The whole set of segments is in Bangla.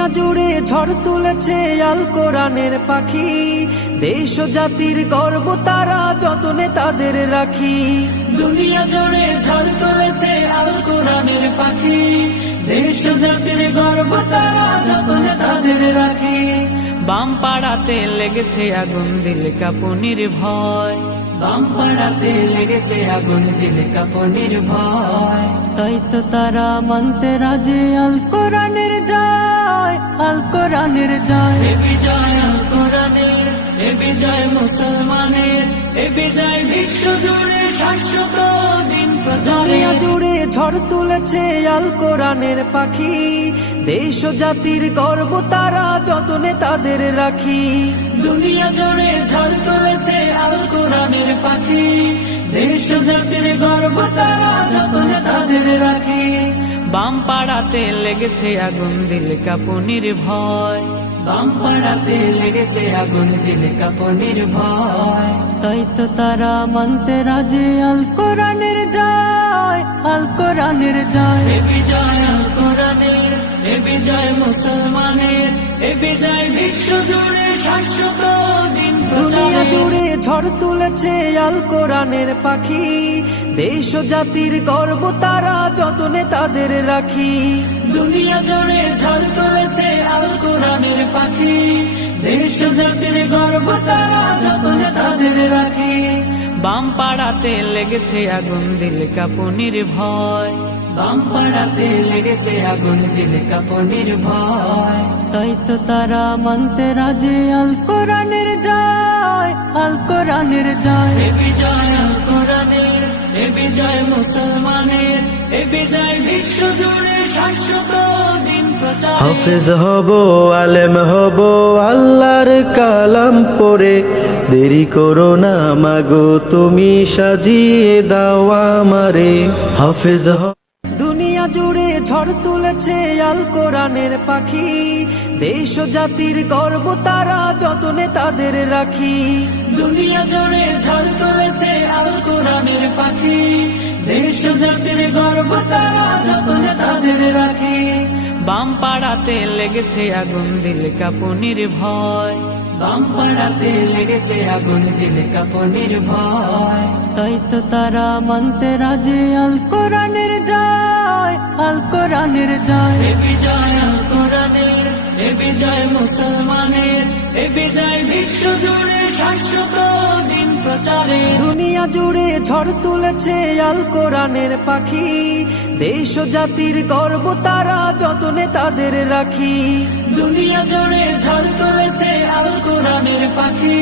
দুনিয়া জুড়ে ঝড় তুলেছে আল কোরআনের পাখি, দেশ ও জাতির গর্ব তারা যতনে তাদের রাখি। দুনিয়া জুড়ে ঝড় তুলেছে আল কোরআনের পাখি, দেশ ও জাতির গর্ব তারা যতনে তাদের রাখি। বাম পাড়াতে লেগেছে আগুন দিল কাঁপুনির ভয়, বাম পাড়াতে লেগেছে আগুন দিল কাঁপুনির ভয়। তাই তো তারা মানতে রাজি আল কোরআনের জয়, আল কোরআনের জয়। এ বিজয় আল কোরআনের, এ বিজয় মুসলমানের, এ বিজয় বিশ্ব জুড়ে শাশ্বত দিন প্রচারে। দুনিয়া জুড়ে ঝড় তুলেছে আল কোরআনের পাখি, দেশ ও জাতির গর্ব তারা যতনে তাদের রাখি। দুনিয়া জুড়ে ঝড় তুলেছে আল কোরআনের পাখি, দেশ ও জাতির গর্ব তারা যতনে তাদের রাখি। বাম পাড়াতে লেগেছে আগুন দিল কাঁপুনির ভয়, বাম পাড়াতে লেগেছে আগুন দিল কাঁপুনির ভয়। তাই তো তারা মানতে রাজি আল কোরআনের জয়, আল কোরআনের জয়। এ বিজয় আল কোরআনের, এ বিজয় মুসলমানের, এ বিজয় বিশ্ব জুড়ে শাশ্বত দিন দুনিয়া প্রচারে। জুড়ে ঝড় তুলেছে আল কোরআনের পাখি, দেশ ও জাতির গর্ব তারা যতনে তাদের রাখি। দুনিয়া জুড়ে ঝড় তুলেছে আল কোরআনের পাখি, দেশ ও জাতির গর্ব তারা যতনে তাদের রাখি। বাম পাড়াতে লেগেছে আগুন দিল কাঁপুনির ভয়, বাম পাড়াতে লেগেছে আগুন দিল কাঁপুনির ভয়। তাই তো তারা মানতে রাজি আল কোরআনের জয়, আল কোরআনের জয়। এ বিজয় আল কোরআনের, এ বিজয় মুসলমানের, এ বিজয় বিশ্ব জুড়ে শাশ্বত দিন প্রচারে। হাফেজ হব, আলেম হব, আল্লাহর কালাম পড়ে, দেরি করো না মাগো তুমি সাজিয়ে দাও আমারে। হাফেজ দুনিয়া জুড়ে ঝড় তুলেছে আল কোরআনের পাখি, দেশ ও জাতির গর্ব তারা যতনে তাদের রাখি। দুনিয়া জুড়ে ঝড় তুলেছে আল কোরআনের পাখি, দেশ ও জাতির গর্ব তারা যতনে তাদের রাখি। বাম পাড়াতে লেগেছে আগুন দিল কাঁপুনির ভয়, বাম পাড়াতে লেগেছে আগুন দিল কাঁপুনির ভয়। তাই তো তারা মানতে রাজি আল কোরআনের জয়, আল কোরআনের জয়। এ বিজয় আল কোরআনের, এ বিজয় মুসলমানের, এ বিজয় বিশ্ব জুড়ে শাশ্বত দিন প্রচারে। দুনিয়া জুড়ে ঝড় তুলেছে আল কোরআনের পাখি, দেশ ও জাতির গর্ব তারা যতনে তাদের রাখি। দুনিয়া জুড়ে ঝড় তুলেছে আল কোরআনের পাখি,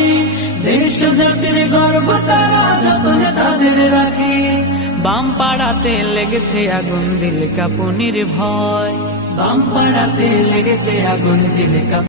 দেশ ও জাতির গর্ব তারা যতনে তাদের রাখি। বাম পাড়াতে লেগেছে আগুন দিল কাঁপুনির ভয়, বাম পাড়াতে লেগেছে আগুন দিল